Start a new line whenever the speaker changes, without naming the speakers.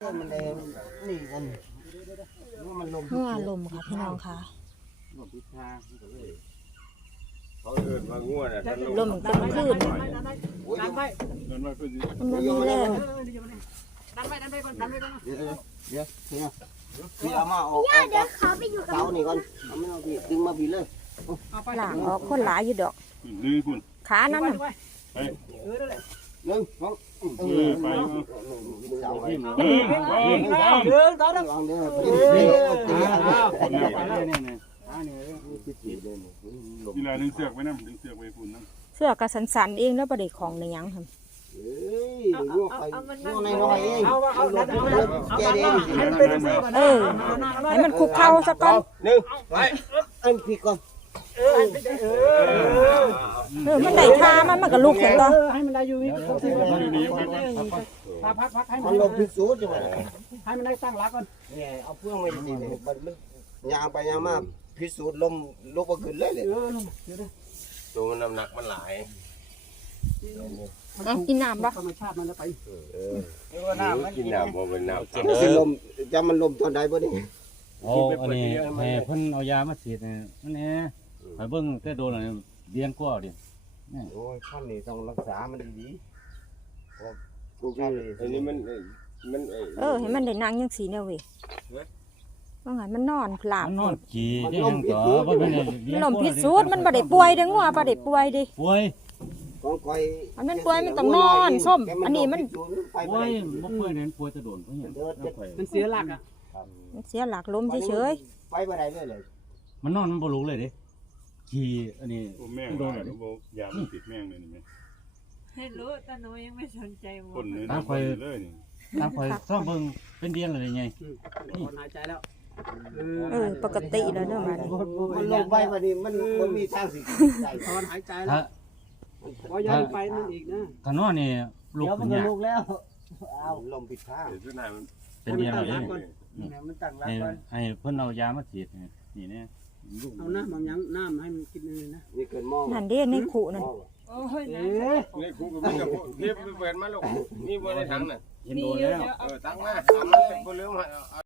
มันเลยนี่กันมันลม
เมื่อลมค่ะพี่น้องค่ะ
เขาเดินมาง่วน่ะ
ลมกลางคืนมันมีแรง
เดี๋ยวพี่เอามาเอาเดี๋ยวเขาไปอยู่กับเสานี่ก่อนเอาไม่เอาพี่ดึงมาพี่เลย
หลังออกคนหลายอยู่ดอกขานั่นน่ะ
หนึ่งสองไปเสาไปลองเด้อ
เวลาดึงเสือกไว้นะดึงเสือกไว้ฝุ่นนะ
เสื้อกระสันๆเองแล้วบ่ได้ของในยังค่ะ
เฮ้ยดูไปดูในน้อยเองแกเอง
ให้มันคุกเข่าซะก่อน
หนึ่งไปเอ็มพี่ก่อน
มันได้ท่ามันก็ลุกเห็นบ่
ให้มันได้อยู่นี่พักให้
มันลงพิสูจน์จังหวะ
ให้มันได้ตั้งหลักก่อน
เนี่ยเอาเพื่องไม่ดีเนี่ยมันยางไปยางมาพิสูจน์ลมลุกก็ขึ้นเลยเลย
ตัวมันน้ำหนักมันหลาย
กินน้ำบ่
ธรรมชาติมันแล้วไป
กินน้ำบ่เป็นน้ำ
สิลมจะมันลมตอนใดบ่นี่
โอ้อันนี้ให้เพิ่นเอายามาฉีดนี่มันแหน่ให้เบิ่งแต่โดนแล้วเลี้ยงกว่าดิ
โอ้ยขั้นนี้ต้องรักษามันดีๆ
กูกินอันนี้มัน
ให้มันได้นั่งจังซี่แนวเว้ยว่าไงมันนอนหลับ
มันนอนขี่ได้หยังต่อบ่แม่น
มันลมพิษสูจน์มันบ่ได้ป่วยเด้องัวบ่ได้ป่วยดิ
ป่วย
ของคอย
มันป่วยมันต้องนอนส้มอันนี้มัน
ป่วยบ่ป่วยเนี่ยป่วยจะโดนเพราะหยัง
มันเสียหลักอ่ะ
มันเสียหลักลมเฉย
ไปบ่ได้เลย
มันนอนมันบ่รู้เลยเด้ขี่อันนี้
แม่ง
โด
โด
น
น
แล้วดิ
ยามันติดแม่งเลยนี่ไหม
ให้รู้แต่หนูยังไม่สนใจหม
ค
ด
นนี้เลยนี่
ตามข่อยซ่อมเบิ่งเป็นเดือนเลยไง
หายใจแล้ว
ปกติแล้วเด้อบัดนี้
มันลงไปบ่นี่มันมีทางสิใจ
ถอนหายใจแล้วพอยันไปนั่นอีกนะ
ถ้านอนนี่ลุกขึ้นยาก
เอาลมผิดทาง
เดี๋ยวสุดท้ายมัน
เป็นเดือนแล้วเด้
มันตั้งหลัก
ให้
ก่อน
ให้เพิ่นเอายามาฉีดนี่แน่
เอาน้ำบางยังน้ำให้มันกินเลยนะ
นี่เกินมอง
นั่นเด้ในขู่นั่น
โอ้ยนะ
นี่กูก็มันกับนี่ไปเปิดมาลูกนี่บ่ได้ทั้งน่ะ
เห็นโดนแล้ว
ตั้งมาเอามาเลยบ่ลืม